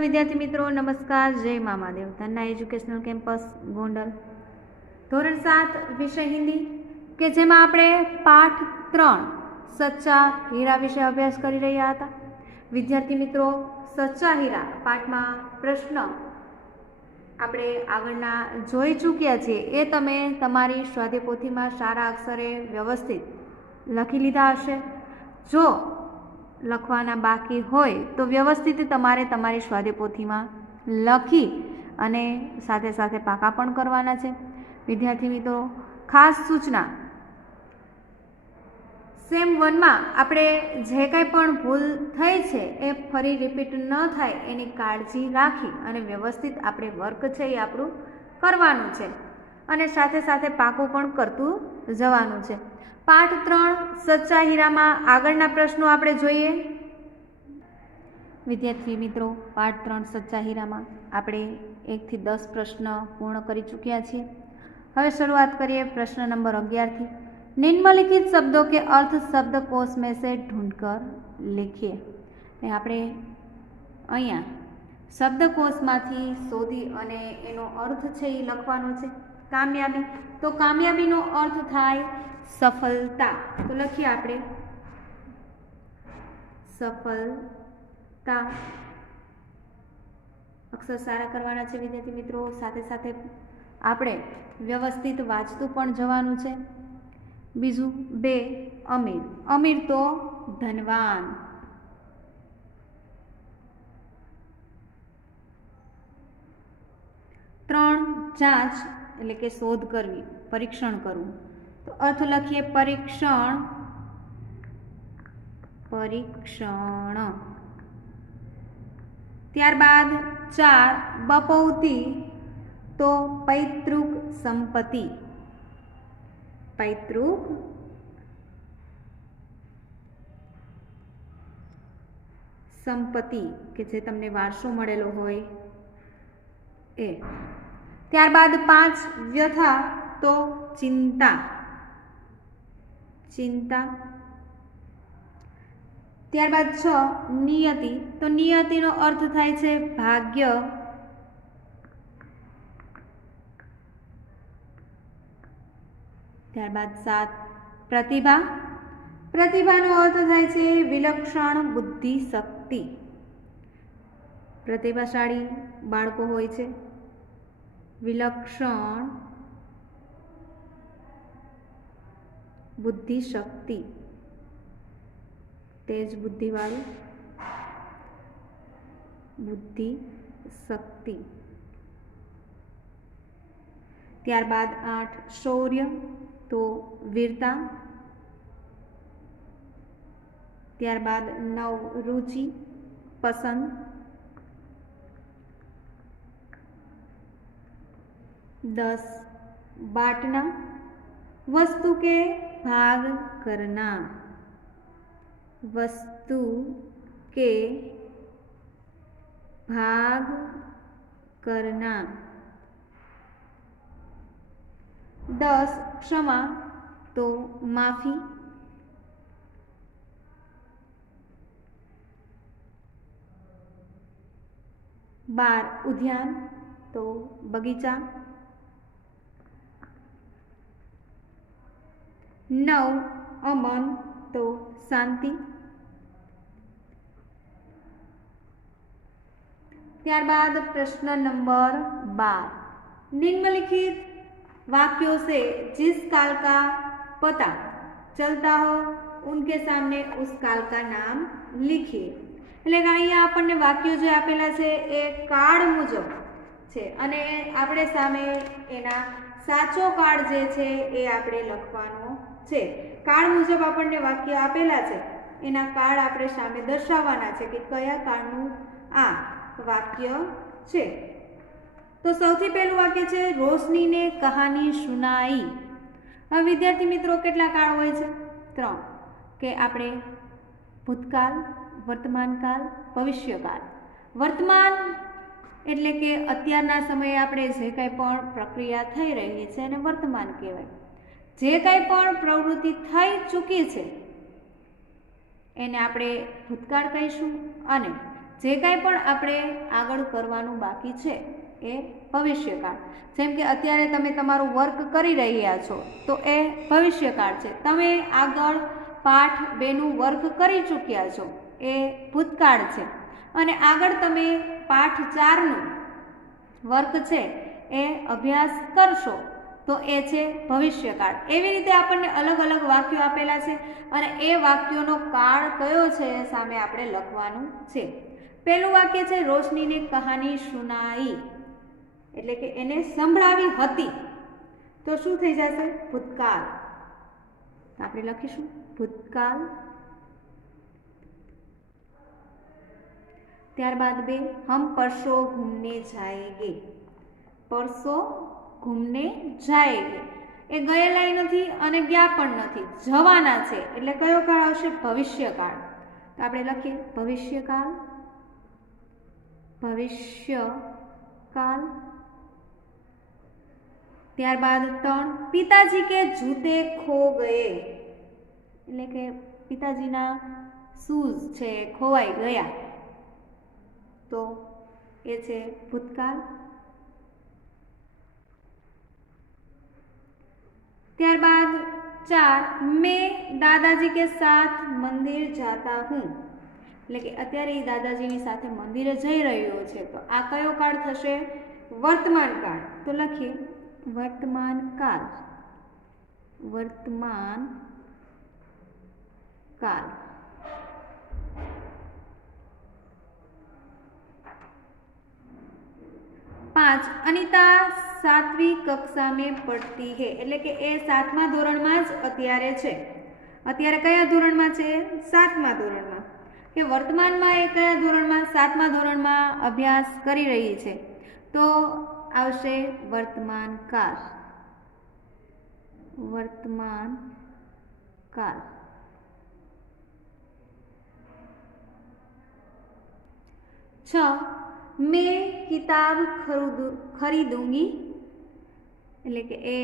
Hello विद्यार्थी मित्रों, नमस्कार। जय महादेव। धन्ना एज्युकेशनल केम्पस गोंडल ધોરણ 7 વિષય હિન્દી કે જેમાં આપણે પાઠ 3 સચ્ચા હીરા વિશે અભ્યાસ કરી રહ્યા હતા। વિદ્યાર્થી મિત્રો, સચ્ચા હીરા પાઠમાં પ્રશ્ન આપણે આગળના જોઈ ચૂક્યા છીએ। એ તમે તમારી સ્વાધ્યાય પોથીમાં સારા અક્ષરે વ્યવસ્થિત લખી લીધા હશે। જો લખવાના બાકી હોય તો વ્યવસ્થિત તમારે તમારી સ્વાધ્યાય પોથીમાં લખી અને સાથે સાથે પાકા પણ કરવાના છે। विद्यार्थी मित्रों, खास सूचना, सेम 1 में आपणे जे कांई पण भूल थई छे ए फरी रिपीट न थाय एनी काळजी राखी अने व्यवस्थित आपणे वर्क छे ए आपणुं करवानुं छे अने साथे साथे पाकું पण करतुं जवानुं छे। पाठ 3 सच्चा हीरामां आगळना प्रश्नो आपणे जोईए। विद्यार्थी मित्रों, पाठ 3 सच्चा हीरामां आपणे 1 થી 10 प्रश्न पूर्ण करी चूक्या छीए। હવે शुरुआत करिए प्रश्न नंबर 11 थी। निम्नलिखित शब्दों के अर्थ शब्दकोश में से ढूंढकर लिखिए। આપણે અહીંયા શબ્દકોશમાંથી શોધી અને એનો અર્થ છે એ લખવાનો છે। કામયાબી, તો કામયાબીનો અર્થ થાય સફળતા, તો લખીએ આપણે સફળતા। અક્ષર સારા કરવાના છે વિદ્યાર્થી મિત્રો, સાથે સાથે આપણે વ્યવસ્થિત વાંચતું પણ જવાનું છે। બીજું 2 અમીર, અમીર તો ધનવાન। 3 जांच એટલે કે શોધ કરવી, પરીક્ષણ કરવું, તો અર્થ લખીએ પરીક્ષણ, પરીક્ષણ। ત્યારબાદ 4 બપૌતી, तो पैतृक संपत्ति, पैतृक संपत्ति के जे तमने वारसो मळेलो होय ए। त्यारबाद 5 व्यथा, तो चिंता, चिंता। त्यारबाद 6 नियति, तो नियतिनो अर्थ थाय छे भाग्य। त्यारबाद 7 प्रतिभा, प्रतिभानो अर्थ थाय छे विलक्षण बुद्धि शक्ति। प्रतिभाशाળી बाळको होय छे, विलक्षण बुद्धि शक्ति, तेज बुद्धिवाळुं, बुद्धि शक्ति। त्यारबाद 8 शौर्य, तो वीरता। त्यारबाद 9 रुचि, पसंद। 10 बांटना, वस्तु के भाग करना, वस्तु के भाग करना। 10 क्षमा, तो माफी। 12 उद्यान, तो बगीचा। 9 अमन, तो शांति। त्यारबाद प्रश्न नंबर 12, निम्नलिखित वाक्यों से जिस काल का पता चलता हो उनके सामने उस काल का नाम लिखिए। એટલે કે અહીંયા આપણને વાક્યો જે આપેલા છે એ કાળ મુજબ છે અને આપણે સામે એના સાચો કાળ જે છે એ આપણે લખવાનો છે। કાળ મુજબ આપણને વાક્ય આપેલા છે, એના કાળ આપણે સામે દર્શાવવાના છે કે કયા કાળનું આ વાક્ય છે। तो સૌથી પહેલું વાક્ય છે રોશની ને કહાની સુનાઈ। હવે વિદ્યાર્થી મિત્રો કેટલા કાળ હોય છે? 3 કે આપણે ભૂતકાળ, વર્તમાનકાળ, ભવિષ્યકાળ। વર્તમાન એટલે કે અત્યારના સમયે આપણે જે કંઈ પણ પ્રક્રિયા થઈ રહી છે એને વર્તમાન કહેવાય। જે કંઈ પણ પ્રવૃત્તિ થઈ ચૂકી છે એને આપણે ભૂતકાળ કહીશું અને જે કાંઈ પણ આપણે આગળ કરવાનું બાકી છે એ ભવિષ્યકાળ. જેમ કે અત્યારે તમે તમારું વર્ક કરી રહ્યા છો તો એ ભવિષ્યકાળ છે. તમે આગળ પાઠ 2નું વર્ક કરી ચૂક્યા છો એ ભૂતકાળ છે. અને આગળ તમે પાઠ 4નું વર્ક છે એ અભ્યાસ કરશો તો એ છે ભવિષ્યકાળ. એવી રીતે આપણને અલગ અલગ વાક્યો આપેલા છે અને એ વાક્યોનો કાળ કયો છે એ સામે આપણે લખવાનું છે. પહેલું વાક્ય છે રોશનીને કહાની સુનાઈ, એટલે કે એને સંભળાવી હતી. તો શું થઈ જશે? ભૂતકાળ. આપણે લખીશું ભૂતકાળ. ત્યારબાદ 2 હમ પરસો ઘૂમને જાએંગે. પરસો ઘૂમને જાએંગે એ ગયેલાય નથી અને ગયા પણ નથી, જવાના છે. એટલે કયો કાળ આવશે? ભવિષ્યકાળ. તો આપણે લખીએ ભવિષ્યકાળ. ભવિષ્યકાળ. ત્યારબાદ 3 પિતાજી કે જૂતે ખો ગયે, એટલે કે પિતાજીના શૂઝ છે ખોવાઈ ગયા. તો એ છે ભૂતકાળ. ત્યારબાદ 4 मैं दादाजी के साथ मंदिर जाता हूँ, એટલે કે અત્યારે એ દાદાજીની સાથે મંદિરે જઈ રહ્યો છે. તો આ કયો કાળ થશે? વર્તમાન કાળ. તો લખીએ વર્તમાન કાળ. વર્તમાન काल. 5 अनिता 7वीं कक्षा में पढ़ती है, એટલે કે એ 7મા ધોરણમાં જ અત્યારે છે. અત્યારે કયા ધોરણમાં છે? 7મા ધોરણમાં. કે વર્તમાનમાં એ કયા ધોરણમાં? 7મા ધોરણમાં અભ્યાસ કરી રહી છે. તો આવશે વર્તમાન કાળ. વર્તમાન કાળ. 6 मैं किताब खरीदूंगी, એટલે કે એ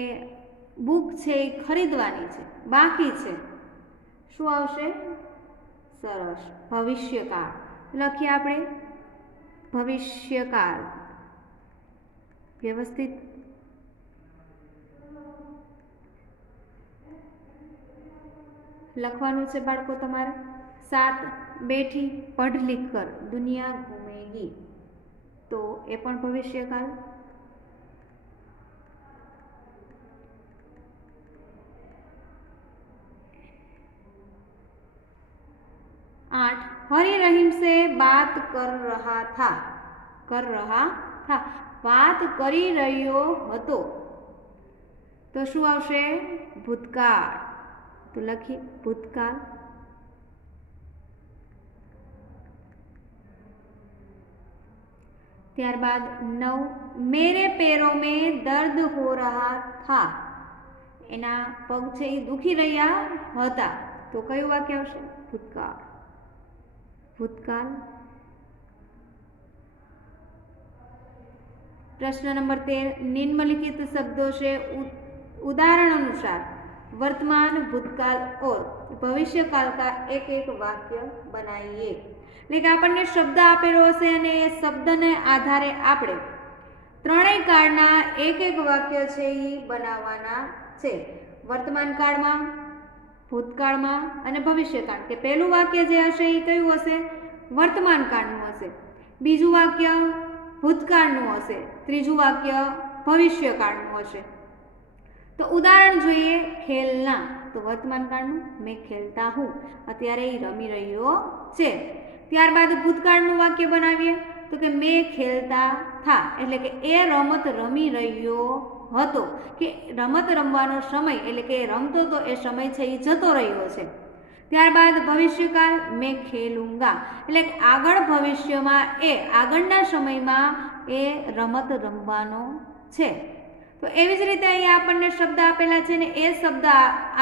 બુક છે એ ખરીદવાની છે, બાકી છે. શું આવશે? સરસ, ભવિષ્યકાળ. લખીએ આપણે ભવિષ્યકાળ. વ્યવસ્થિત. લખવાનું છે બાળકો તમારે. 7 બેઠી પઢ लिख कर दुनिया घूमेगी, तो એ પણ ભવિષ્યકાળ. 8 हरी रहीम से बात कर रहा था. વાત કરી રહ્યો હતો. તો શું આવશે? ભૂતકાળ. તો લખીએ ભૂતકાળ. ત્યારબાદ 9 मेरे पैरों में दर्द हो रहा था, એના પગ છે એ દુખી રહ્યા હતા. તો કયું વાક્ય આવશે? ભૂતકાળ. भूतकाल. प्रश्न नंबर 13 निम्नलिखित शब्दों से उदाहरण अनुसार वर्तमान, भूतकाल और भविष्यकाल का एक एक वाक्य बनाइए. એટલે કે આપણને શબ્દ આપેલો હશે અને એ શબ્દને આધારે આપણે ત્રણેય કાળના એક એક વાક્ય છે એ બનાવવાના છે. વર્તમાન કાળમાં, ભૂતકાળમાં અને ભવિષ્યકાળ. કે પહેલું વાક્ય જે હશે એ કયું હશે? વર્તમાન કાળનું હશે. બીજું વાક્ય ભૂતકાળનું હશે. ત્રીજું વાક્ય ભવિષ્યકાળનું હશે. તો ઉદાહરણ જોઈએ. ખેલના, તો વર્તમાન કાળનું મેં ખેલતા હું, અત્યારે એ રમી રહ્યો છે. ત્યારબાદ ભૂતકાળનું વાક્ય બનાવીએ તો કે મેં ખેલતા થા, એટલે કે એ રમત રમી રહ્યો હતો. કે રમત રમવાનો સમય, એટલે કે રમતો તો એ સમય છે એ જતો રહ્યો છે. ત્યારબાદ ભવિષ્યકાળ મેં ખેલુંગા, એટલે આગળ ભવિષ્યમાં એ આગળના સમયમાં એ રમત રમવાનો છે. તો એવી જ રીતે અહીંયા આપણને શબ્દ આપેલા છે ને એ શબ્દ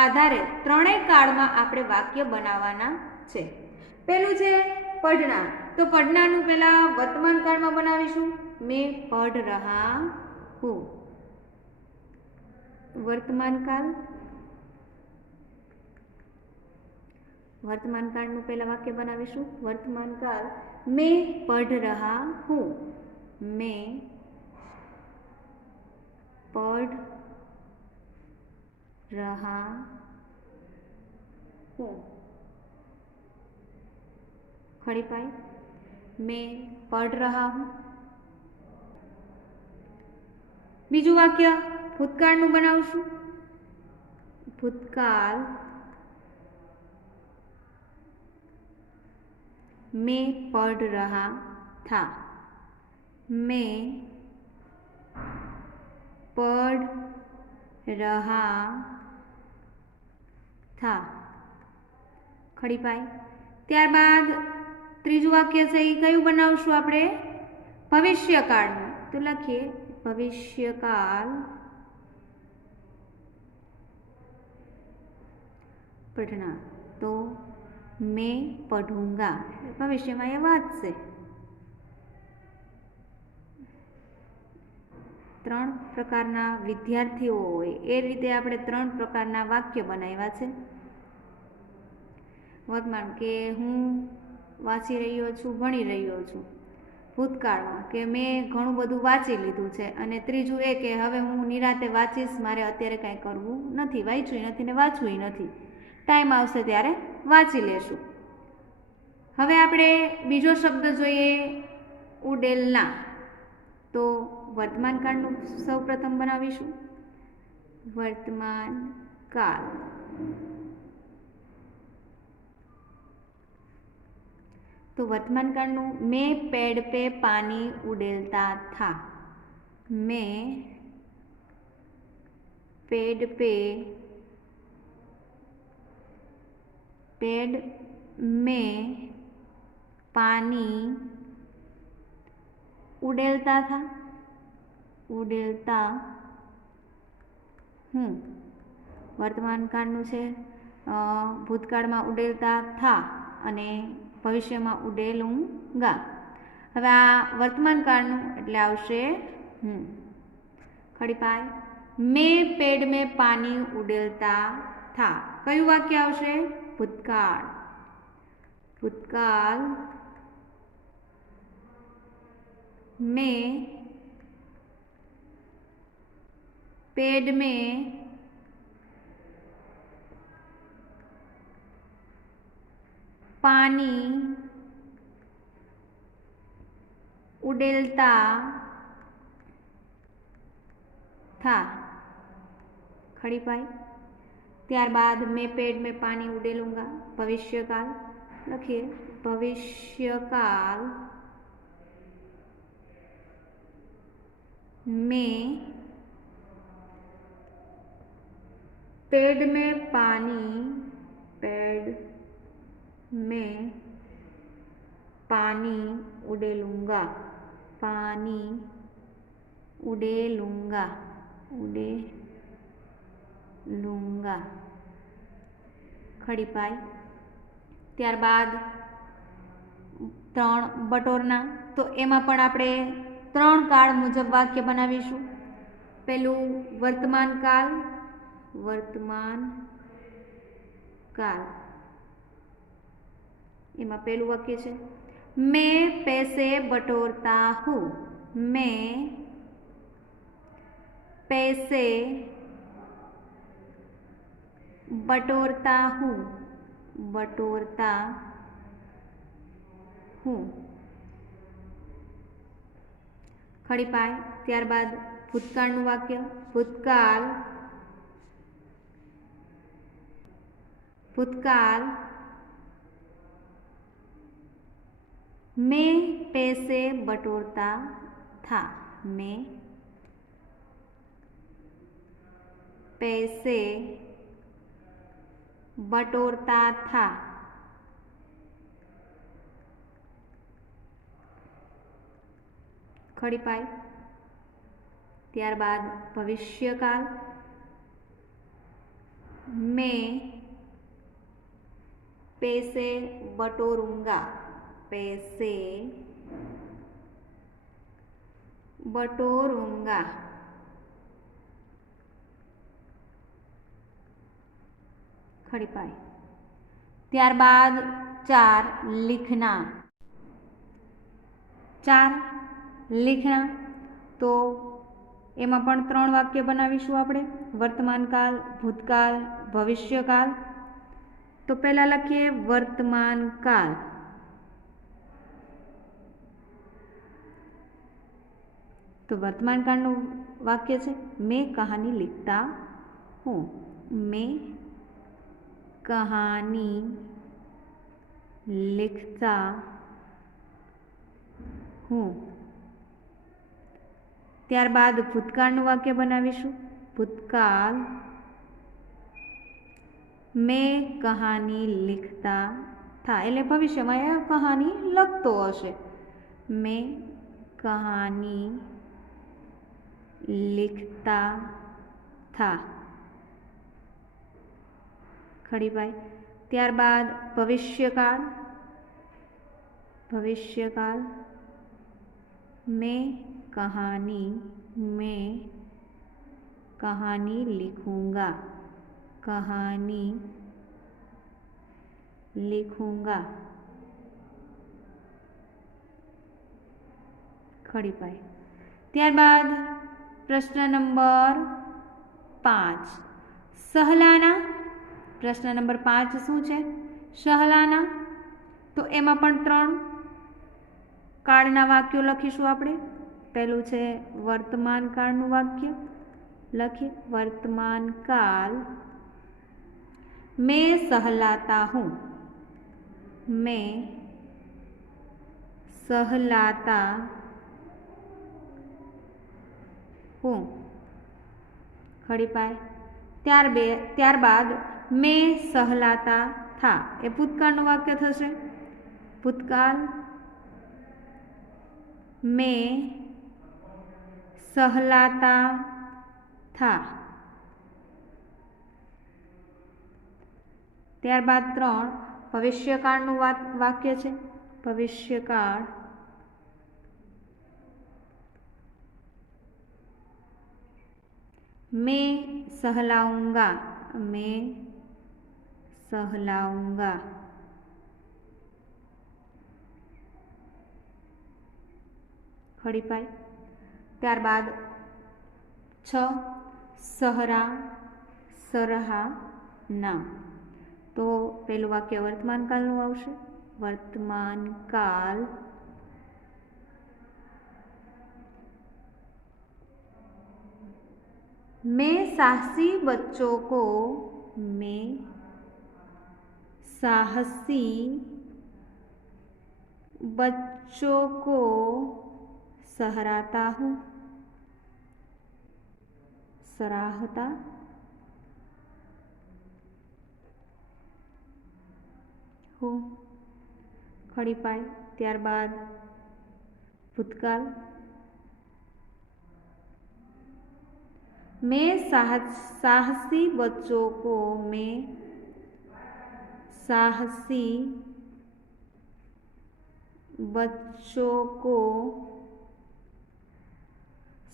આધારે ત્રણેય કાળમાં આપણે વાક્ય બનાવવાના છે. પહેલું છે પઢના. તો પઢનાનું પહેલા વર્તમાન કાળમાં બનાવીશું. મેં પઢ રહા હું. वर्तमान काल. वर्तमान काल पहला वाक्य बनावीशुं। वर्तमान काल मैं पढ़ रहा हूँ। मैं पढ़ रहा हूँ। खड़ी पाई। मैं पढ़ रहा हूँ। बीजू वाक्य भूतकाळનું बनावशुं। भूतकाल मैं पढ़ रहा था। मैं पढ़ रहा था। खड़ी पाई। त्यारबाद त्रीजું वाक्य છે એ કયું બનાવશું આપણે? ભવિષ્યકાળનું। તો લખીએ ભવિષ્યકાલ पढ़ना। तो मैं पढ़ूंगा। भविष्य में ये बात से 3 प्रकारना विद्यार्थीओ होय ए रीते आपणे 3 प्रकारना वाक्य बनाव्या छे। वर्तमान के हूँ वाँची रह्यो छुं, भणी रह्यो छुं। भूतकाळमां के मैं घणुं बधुं वाँची लीधुं छे। अने त्रीजुं ए के हवे हूँ निराते वाँचीश, मारे अत्यारे कांई करवुं नथी, वाँच्युंय नथी ने वाँचવુંય नथी, टाइम आवशे त्यारे वाँची लेशुं। हवे आपणे बीजो शब्द जोईए उडेलना। तो वर्तमान काळનું सौ प्रथम बनावीशुं। वर्तमान काल तो वर्तमान काळનું मैं पेड़ पे पानी उड़ेलता था। मैं पेड़ में पानी उड़ेलता था, उड़ेलता हूँ। वर्तमान काळનું છે भूतकाळमां उड़ेलता था अने भविष्यमां उड़ेलूंगा। हवे आ वर्तमान काळનું એટલે આવશે हूँ। खड़ी पाय। मैं पेड़ में पानी उड़ेलता था। कयुं वाक्य आवशे? भूतकाळ। भूतकाल में पेड़ में पानी उड़ेलता था। खड़ी पाई। त्यारबाद मैं पेड़ में पानी उड़ेलूंगा। भविष्यकाल लखीए भविष्यकाल में पेड़ में पानी उड़ेलूंगा। पानी उड़ेलूंगा। खड़ी पाई। त्यारबाद 3 बटोरना। तो एमां पण आपणे 3 काळ मुजब वाक्य बनावीशुं। पहेलुं वर्तमान काल। वर्तमान काल एमां पहेलुं वाक्य छे मैं पैसे बटोरता हूँ। मैं पैसे बटोरता हूँ। खड़ी पाय। त्यारबाद भूतकाळનું वाक्य। भूतकाल मैं पैसे बटोरता था। मैं पैसे बटोरता था। खड़ी पाई। त्यारबाद भविष्यकाल मैं पैसे बटोरूंगा। पैसे बटोरूंगा। खड़ी पाई। ત્યારબાદ 4 लिखना, 4 लिखना। तो એમાં પણ 3 વાક્ય બનાવીશું આપણે, વર્તમાનકાળ, ભૂતકાળ, ભવિષ્યકાળ। તો પહેલા લખીએ વર્તમાનકાળ। तो वर्तमानकाळનું વાક્ય છે मैं कहानी लिखता हूँ, मैं कहानी लिखता हूँ। ત્યારબાદ ભૂતકાળનું વાક્ય બનાવીશું, ભૂતકાળ मैं कहानी लिखता था, એટલે ભવિષ્યમાં એ કહાની લખતો હશે। मैं कहानी लिखता था, खड़ी पाई। ત્યારબાદ ભવિષ્યકાળ, ભવિષ્યકાળ मैं कहानी लिखूंगा, कहानी लिखूंगा, खड़ी पाई। ત્યારબાદ પ્રશ્ન નંબર 5 સહલાના। પ્રશ્ન નંબર 5 શું છે? સહલાના। તો એમાં પણ 3 કાળના વાક્યો લખીશું આપણે। પહેલું છે વર્તમાન કાળનું વાક્ય, લખીએ વર્તમાન કાળ मैं सहलाता हूँ, मैं सहलाता हूँ, खड़ी पाए। ત્યારબાદ मैं सहलाता था, એ ભૂતકાળનું વાક્ય થશે। ભૂતકાળ मैं सहलाता था। ત્યારબાદ 3 ભવિષ્યકાળનું વાક્ય છે, ભવિષ્યકાળ मैं सहलाऊंगा, मैं सहलाऊंगा, खड़ी पाई। ત્યારબાદ 6 सहरा सरहाना। तो पहलू वाक्य वर्तमान कालનું આવશે, वर्तमान काल मैं साहसी बच्चों को, मैं साहसी बच्चों को सहराता हूँ, सराहता हूँ, खड़ी पाई। ત્યારબાદ ભૂતકાળ मैं साहसी बच्चों को, मैं साहसी बच्चों को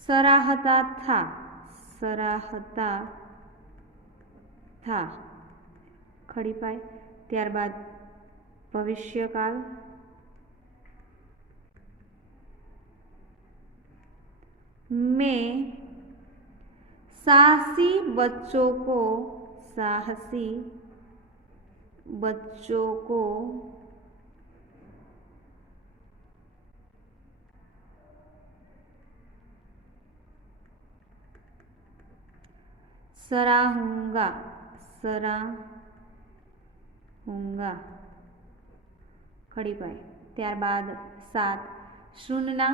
सराहता था, सराहता था, खड़ी पाई। ત્યારબાદ ભવિષ્યકાળ मैं साहसी बच्चों को, साहसी बच्चों को सराहूंगा, सराहूंगा, खड़ी पाई। ત્યારબાદ 7 सुनना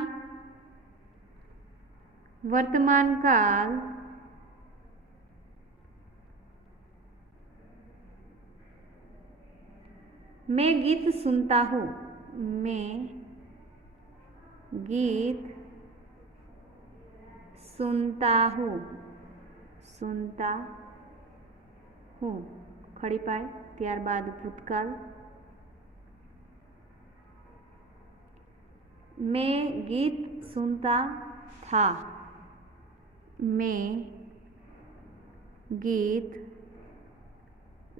वर्तमान काल मैं गीत सुनता हूँ, मैं गीत सुनता हूँ, सुनता हूँ, खड़ी पाई। ત્યારબાદ भूतकाल मैं गीत सुनता था, मैं गीत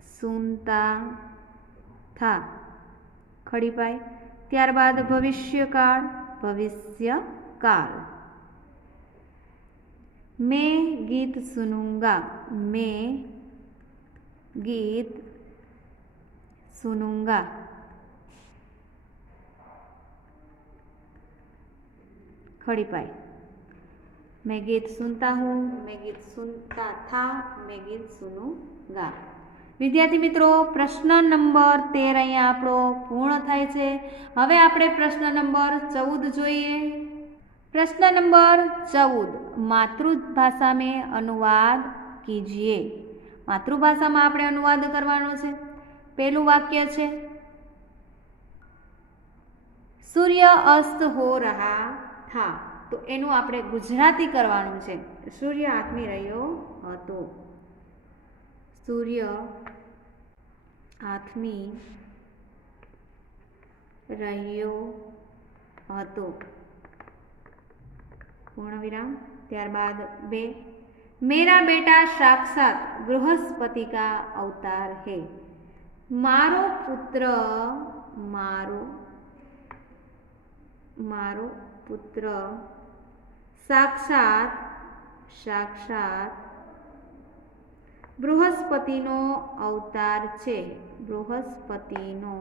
सुनता था, खड़ी पाई। ત્યારબાદ ભવિષ્યકાળ, ભવિષ્યકાલ। मैं गीत सुनूंगा, मैं गीत सुनूंगा। खड़ी पाई। मैं गीत सुनता हूँ, मैं गीत सुनता था, मैं गीत सुनूंगा। विद्यार्थी मित्रों, प्रश्न नंबर 13 अहींया आपणो पूर्ण थाय छे। हवे आपणे प्रश्न नंबर 14 जोईए। प्रश्न नंबर 14, मातृभाषा में अनुवाद कीजिए। मातृभाषा में आपणे अनुवाद करवानो छे। पहेलुं वाक्य छे, सूर्य अस्त हो रहा था, तो एनुं आपणे गुजराती करवानुं छे। सूर्य आथमी रह्यो हतो, सूर्य आथमी रह्यो हतो, पूर्ण विराम। ત્યારબાદ 2, मेरा बेटा साक्षात बृहस्पति का अवतार है। मारो पुत्र, मारो पुत्र साक्षात बृहस्पतिनो अवतार छे, बृहस्पतिनो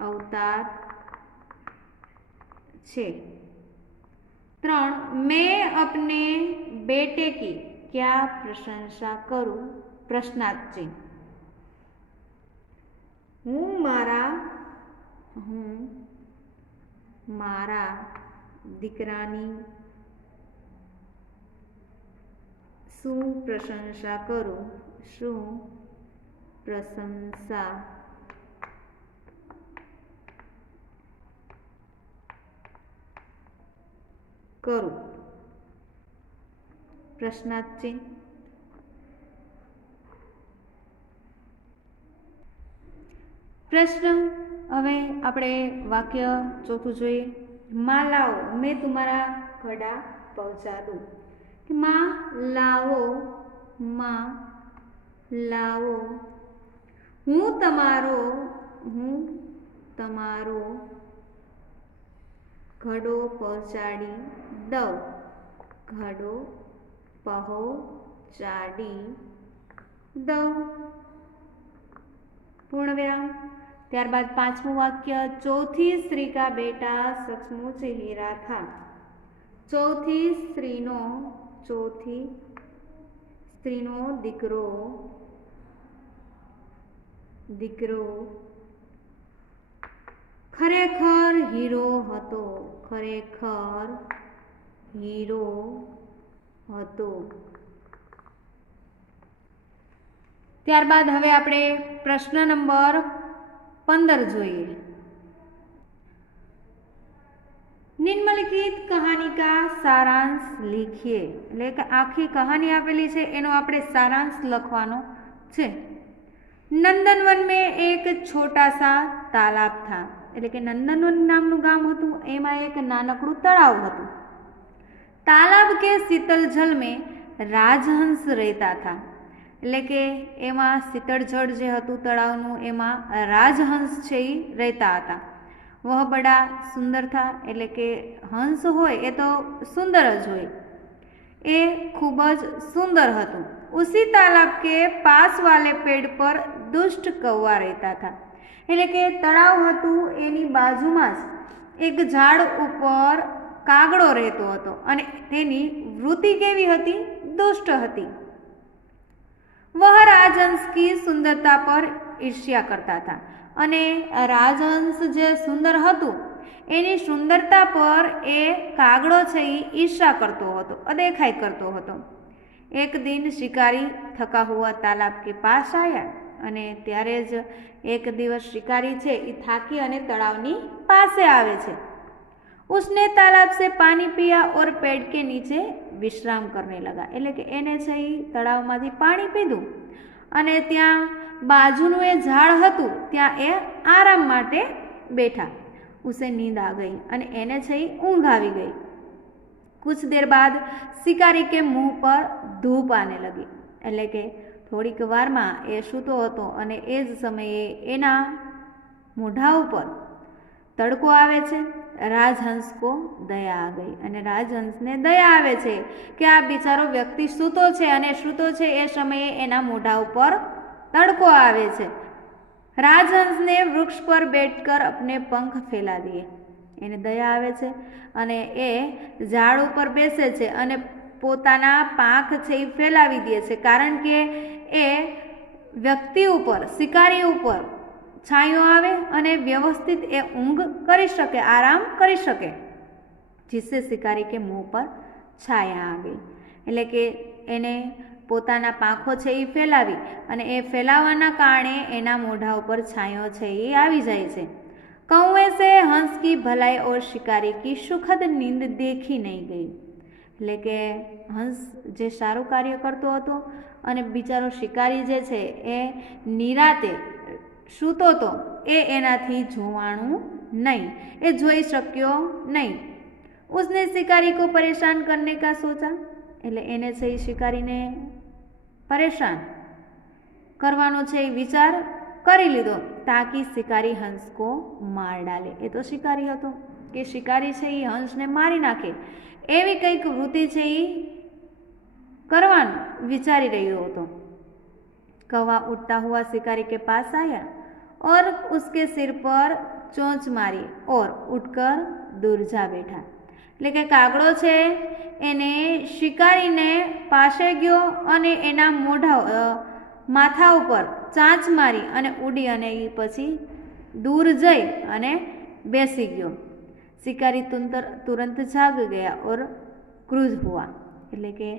अवतार छे। 3, मैं अपने बेटे की क्या प्रशंसा करूं? प्रश्नार्थ चिन्ह। हूँ मारा दीकरानी शू प्रशंसा करूं? शू प्रशंसा करूं? प्रश्नार्थ चिन्ह। प्रश्न, हवे आपणे वाक्य चौथुं जोईए। मां लाओ, मैं तुम्हारा घड़ा पहुंचा दूं। मां लावो, मां लावो, हूँ तमारो घड़ो पहोंचाडी दऊं, घड़ो पहोंचाडी दऊं, पूर्ण विराम। ત્યારબાદ 5મું વાક્ય, चौथी स्त्री का बेटा सचमुच हीरा था। चौथी स्त्रीनो દીકરો ખરેખર હીરો હતો, ખરેખર હીરો હતો। ત્યારબાદ હવે આપણે પ્રશ્ન નંબર 15 જોઈએ। निम्नलिखित कहानी का सारांश लिखिए। એટલે કે આખી કહાની આપેલી છે એનો આપણે સારાંશ લખવાનો છે। नंदनवन में एक छोटा सा तालाब था। એટલે કે નંદનવન નામનું ગામ હતું, એમાં એક નાનકડું તળાવ હતું। तालाब के शीतल जल में राजहंस रहता था। એટલે કે એમાં શીતળ જળ જે હતું તળાવનું, એમાં રાજહંસ છે એ રહેતા હતા। वह बड़ा सुंदर था, એટલે કે હંસ હોય એ તો સુંદર જ હોય, એ ખૂબ જ સુંદર હતું। उसी तालाब के पास वाले पेड़ पर दुष्ट कौवा रहता था। એટલે કે તળાવ હતું એની બાજુમાં જ એક ઝાડ ઉપર કાગડો રહેતો હતો અને તેની વૃત્તિ કેવી હતી? દુષ્ટ હતી। वह राजहंस की सुंदरता पर ईर्ष्या करता था અને રાજહંસ જે સુંદર હતું એની સુંદરતા પર એ કાગડો છે એ ઈર્ષ્યા કરતો હતો, અદેખાઈ કરતો હતો। एक दिन शिकारी थका हुआ तालाब के पास आया અને ત્યારે જ એક દિવસ શિકારી છે એ થાકી અને તળાવની પાસે આવે છે। उसने तालाब से पानी पिया और पेड़ के नीचे विश्राम करने लगा। એટલે કે એને છે એ તળાવમાંથી પાણી પીધું અને ત્યાં બાજુનું એ ઝાડ હતું ત્યાં એ આરામ માટે બેઠા। उसे नींद आ गई અને એને છે એ ઊંઘ આવી ગઈ। कुछ देर बाद शिकारी के मुंह पर धूप आने लगी। એટલે કે થોડીક વારમાં એ સૂતો હતો અને એ જ સમયે એના મોઢા ઉપર તડકો આવે છે. રાજહંસ કો દયા આ ગઈ, અને રાજહંસને દયા આવે છે કે આ બિચારો વ્યક્તિ સૂતો છે અને સૂતો છે એ સમયે એના મોઢા ઉપર તડકો આવે છે. राजहंस ने वृक्ष पर बैठकर अपने पंख फैला दिए. એને દયા આવે છે અને એ ઝાડ ઉપર બેસે છે અને પોતાના પાંખ છે એ ફેલાવી દે છે, કારણ કે એ વ્યક્તિ ઉપર, શિકારી ઉપર છાંયો આવે અને વ્યવસ્થિત એ ઊંઘ કરી શકે, આરામ કરી શકે, जिससे शिकारी के मुंह पर छाया आ गई. એટલે કે એને પોતાના પાંખો છે એ ફેલાવી અને એ ફેલાવાના કારણે એના મોઢા ઉપર છાંયો છે એ આવી જાય છે. કૌએ से हंस की भलाई और शिकारी की सुखद नींद देखी नहीं गई. એટલે કે હંસ જે સારું કાર્ય કરતો હતો અને બિચારો શિકારી જે છે એ નિરાતે સૂતો હતો એ એનાથી જોવાણું નહીં, એ જોઈ શક્યો નહીં. उसने शिकारी को परेशान करने का सोचा. એટલે એને છે એ શિકારીને પરેશાન કરવાનો છે એ વિચાર કરી લીધો, તાકી શિકારી હંસ કો માર ડાલે. એ તો શિકારી હતો કે શિકારી છે એ હંસને મારી નાખે એવી કંઈક વૃત્તિ છે એ કરવાનું વિચારી રહ્યો હતો. कौवा उठता हुआ शिकारी के पास आया और उसके सिर पर चोंच मारी और उठकर दूर जा बैठा. એટલે કે કાગડો છે એને શિકારીને પાસે ગયો અને એના મોઢા માથા ઉપર ચાંચ મારી અને ઉડી અને એ પછી દૂર જઈ અને બેસી ગયો. શિકારી તુરંત જાગ ગયા और क्रुद्ध हुआ. એટલે કે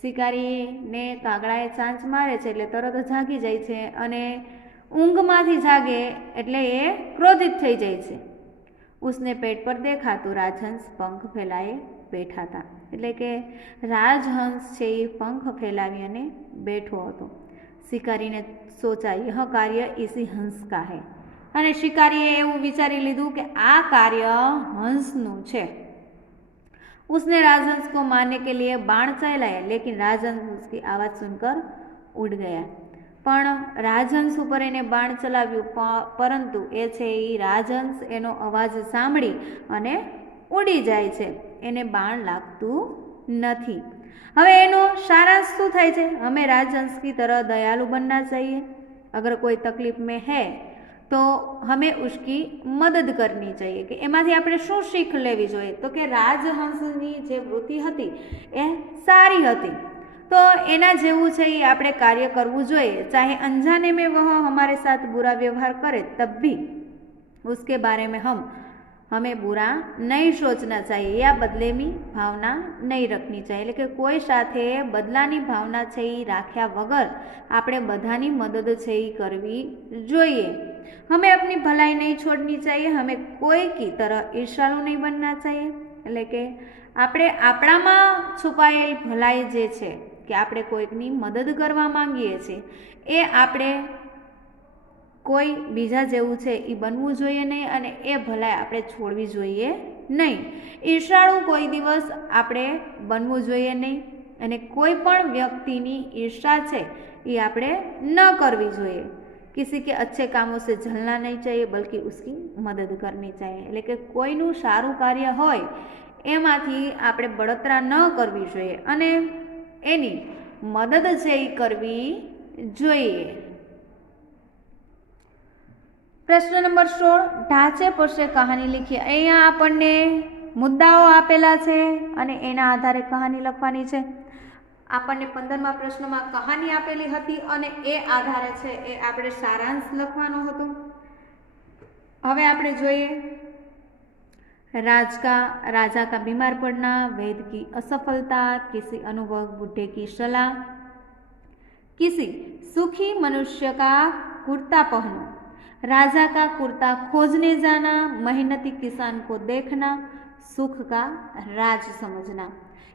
શિકારીને કાગડાએ ચાંચ મારે છે એટલે તરત જાગી જાય છે અને ઊંઘમાંથી જાગે એટલે એ ક્રોધિત થઈ જાય છે. उसने पेट पर देखा तो राजहंस पंख फैलाए बैठा था. એટલે કે રાજહંસ છે એ પંખ ફેલાવી અને બેઠો હતો. શિકારીને સોચા यह कार्य इसी हंस का है. અને શિકારીએ એવું વિચારી લીધું કે આ કાર્ય હંસનું છે. उसने राजहंस को मारने के लिए बाण चलाया, लेकिन राजहंस उसकी आवाज़ सुनकर उड़ गया. પણ રાજહંસ ઉપર એને બાણ ચલાવ્યું, પરંતુ એ છે એ રાજહંસ એનો અવાજ સાંભળી અને ઉડી જાય છે, એને બાણ લાગતું નથી. હવે એનો સારાંશ શું થાય છે? हमें राजहंस की तरह दयालु बनना चाहिए. अगर कोई तकलीफ में है तो हमें उसकी मदद करनी चाहिए. કે એમાંથી આપણે શું શીખ લેવી જોઈએ? તો કે રાજહંસની જે વૃત્તિ હતી એ સારી હતી, तो एना जेवू છે એ આપણે કાર્ય કરવું જોઈએ. चाहे अनजाने में वह हमारे साथ बुरा व्यवहार करे तब भी उसके बारे में हमें बुरा नहीं सोचना चाहिए या बदले में भावना नहीं रखनी चाहिए. એટલે કે કોઈ સાથે બદલાની ભાવના છે એ રાખ્યા વગર આપણે બધાની મદદ છે એ કરવી જોઈએ. हमें अपनी भलाई नहीं छोड़नी चाहिए. हमें कोई की तरह ईर्ष्यालु नहीं बनना चाहिए. એટલે કે આપણે આપણામાં છુપાયેલ ભલાઈ જે છે કે આપણે કોઈકની મદદ કરવા માંગીએ છીએ એ આપણે કોઈ બીજા જેવું છે એ બનવું જોઈએ નહીં અને એ ભલાઈ આપણે છોડવી જોઈએ નહીં. ઈર્ષાળુ કોઈ દિવસ આપણે બનવું જોઈએ નહીં અને કોઈ પણ વ્યક્તિની ઈર્ષા છે એ આપણે ન કરવી જોઈએ. किसी के अच्छे कामों से जलना नहीं चाहिए बल्कि उसकी मदद करनी चाहिए. એટલે કે કોઈનું સારું કાર્ય હોય એમાંથી આપણે બળતરા ન કરવી જોઈએ અને એની મદદ છે એ કરવી જોઈએ. પ્રશ્ન નંબર 16, ઢાંચે પર સે કહાની લીખી. અહીંયા આપણને મુદ્દાઓ આપેલા છે અને એના આધારે કહાની લખવાની છે. આપણને 15મા પ્રશ્નમાં કહાની આપેલી હતી અને એ આધારે છે એ આપણે સારાંશ લખવાનો હતો. હવે આપણે જોઈએ राजा का बीमार पड़ना, वैद्य की असफलता, किसी अनुभव बुढ़े की सलाह, किसी सुखी मनुष्य का कुर्ता पहनो, राजा का कुर्ता खोजने जाना, मेहनती किसान को देखना, सुख का राज समझना.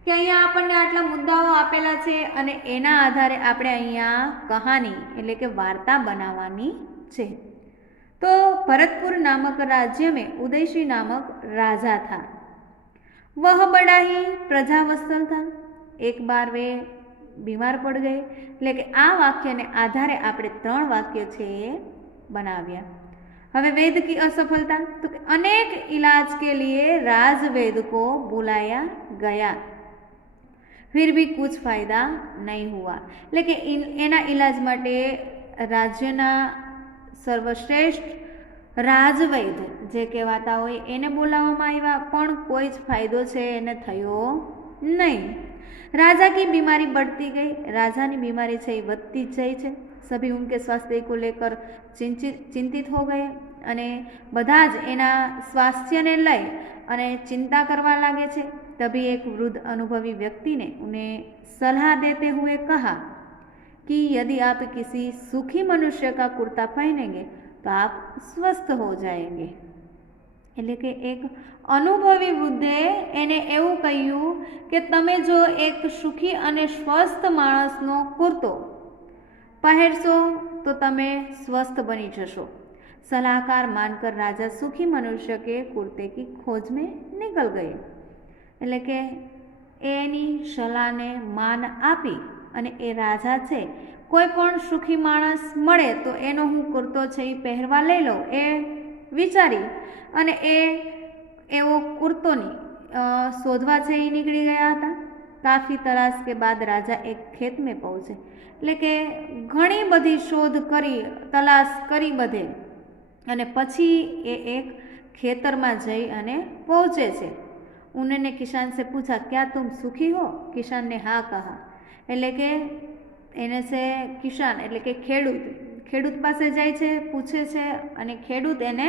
કે અહીંયા આપણને આટલા મુદ્દાઓ આપેલા છે અને એના આધારે આપણે અહીંયા કહાની એટલે કે વાર્તા બનાવવાની છે. तो भरतपुर नामक राज्य में उदयसी नामक राजा था. वह बड़ा ही प्रजावत्सल था. एक बार वे बीमार पड़ गए। એટલે કે આ વાક્યને આધારે આપણે 3 વાક્ય છે એ બનાવ્યા। હવે वैद्य की असफलता, तो अनेक इलाज के लिए राज वैद्य को बुलाया गया, फिर भी कुछ फायदा नहीं हुआ। એટલે કે એના इलाज માટે રાજ્યના સર્વશ્રેષ્ઠ રાજવૈદ્ય જે કહેવાતા હોય એને બોલાવવામાં આવ્યા, પણ કોઈ જ ફાયદો છે એને થયો नहीं। राजा की बीमारी बढ़ती गई, राजा की बीमारी છે એ વધતી જ જાય છે। सभी उनके स्वास्थ्य को लेकर चिंतित हो गए અને બધા જ એના સ્વાસ્થ્યને લઈ અને ચિંતા કરવા લાગે છે। तभी एक वृद्ध अनुभवी व्यक्ति ने उन्हें सलाह देते हुए कहा कि यदि आप किसी सुखी मनुष्य का कुर्ता पहनेंगे तो आप स्वस्थ हो जाएंगे। એટલે કે એક અનુભવી વૃદ્ધે એને એવું કહ્યું કે તમે જો એક સુખી અને સ્વસ્થ માણસનો કુર્તો પહેરશો તો તમે સ્વસ્થ બની જશો। सलाहकार मानकर राजा सुखी मनुष्य के कुर्ते की खोज में निकल गए। એટલે કે એની સલાહને માન આપી અને એ રાજા છે કોઈ પણ સુખી માણસ મળે તો એનો હું કુર્તો છે એ પહેરવા લઈ લઉં એ વિચારી અને એ એવો કુર્તોની શોધવા છે એ નીકળી ગયા હતા। કાફી તલાશ કે બાદ રાજા એક ખેત में પહોંચે। એટલે કે ઘણી બધી શોધ કરી તલાશ કરી બધે અને પછી એ એક ખેતરમાં જઈ અને પહોંચે છે। उन्होंने किसान से पूछा क्या तुम सुखी हो? किसान ने हाँ कहा। એટલે કે એને છે કિસાન એટલે કે ખેડૂત પાસે જાય છે, પૂછે છે અને ખેડૂત એને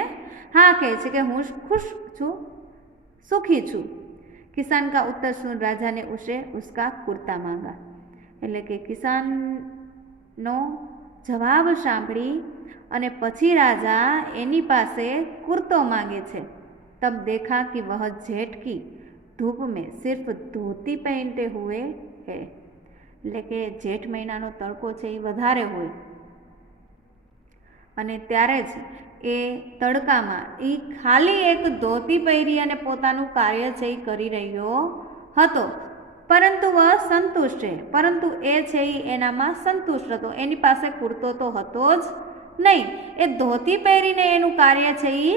हाँ કહે છે કે હું खुश છું, सुखी છું। किसान का उत्तर सुन राजा ने उसे उसका कुर्ता मांगा। એટલે કે કિસાનનો જવાબ સાંભળી અને પછી રાજા એની પાસે કુર્તો માંગે છે। तब देखा कि वह जेठ की धूप में सिर्फ धोती पहनते हुए है। એટલે કે જેઠ મહિનાનો તડકો છે એ વધારે હોય અને ત્યારે જ એ તડકામાં એ ખાલી એક ધોતી પહેરી અને પોતાનું કાર્ય છે એ કરી રહ્યો હતો। પરંતુ વહ સંતુષ્ટ છે, પરંતુ એ છે એ એનામાં સંતુષ્ટ હતો, એની પાસે કુર્તો તો હતો જ નહીં, એ ધોતી પહેરીને એનું કાર્ય છે એ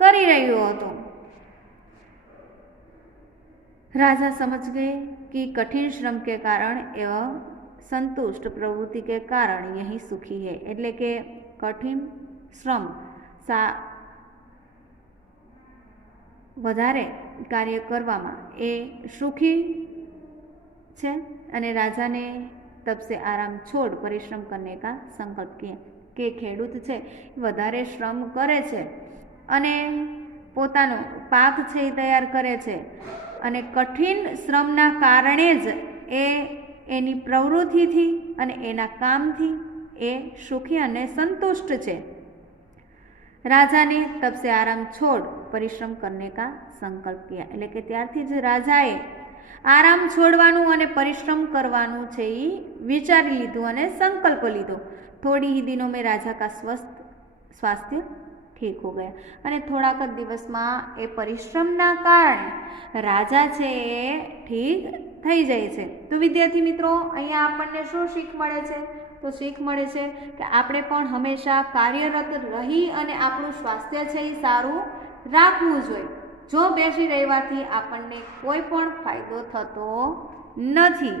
કરી રહ્યો હતો। राजा समझ गए कि कठिन श्रम के कारण एवं संतुष्ट प्रवृत्ति के कारण यही सुखी है। એટલે કે કઠિન શ્રમ વધારે કાર્ય કરવામાં એ સુખી છે અને રાજાને तब से आराम छोड़ परिश्रम करने का संकल्प किया। કે ખેડૂત છે વધારે શ્રમ કરે છે અને પોતાનો પાક છે એ તૈયાર કરે છે અને કઠિન શ્રમના કારણે જ એની પ્રવૃત્તિથી અને એના કામથી એ સુખી અને સંતુષ્ટ છે। राजा ने तब से आराम छोड़ परिश्रम करने का संकल्प किया। એટલે કે ત્યારથી જ રાજાએ આરામ છોડવાનું અને પરિશ્રમ કરવાનું છે એ વિચારી લીધું અને સંકલ્પ લીધો। थोड़ी ही दिनों में राजा का स्वास्थ्य ठीक हो गया અને થોડાક જ દિવસમાં એ પરિશ્રમના કારણે રાજા છે એ ઠીક થઈ જાય છે। તો વિદ્યાર્થી મિત્રો અહીંયા આપણને શું શીખ મળે છે? તો શીખ મળે છે કે આપણે પણ હંમેશા કાર્યરત રહી અને આપણું સ્વાસ્થ્ય છે એ સારું રાખવું જોઈએ। જો બેસી રહેવાથી આપણને કોઈ પણ ફાયદો થતો નથી,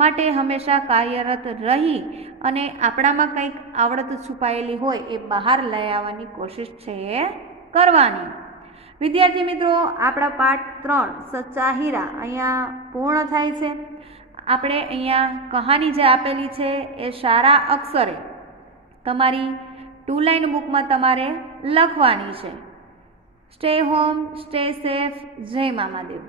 માટે હંમેશા કાર્યરત રહી અને આપણામાં કંઈક આવડત છુપાયેલી હોય એ બહાર લઈ આવવાની કોશિશ છે એ કરવાની। વિદ્યાર્થી મિત્રો આપણા પાઠ 3 સચ્ચા હીરા અહીંયા પૂર્ણ થાય છે। આપણે અહીંયા કહાની જે આપેલી છે એ સારા અક્ષરે તમારી 2 લાઇન બુકમાં તમારે લખવાની છે। સ્ટે હોમ, સ્ટે સેફ, જય મામાદેવ।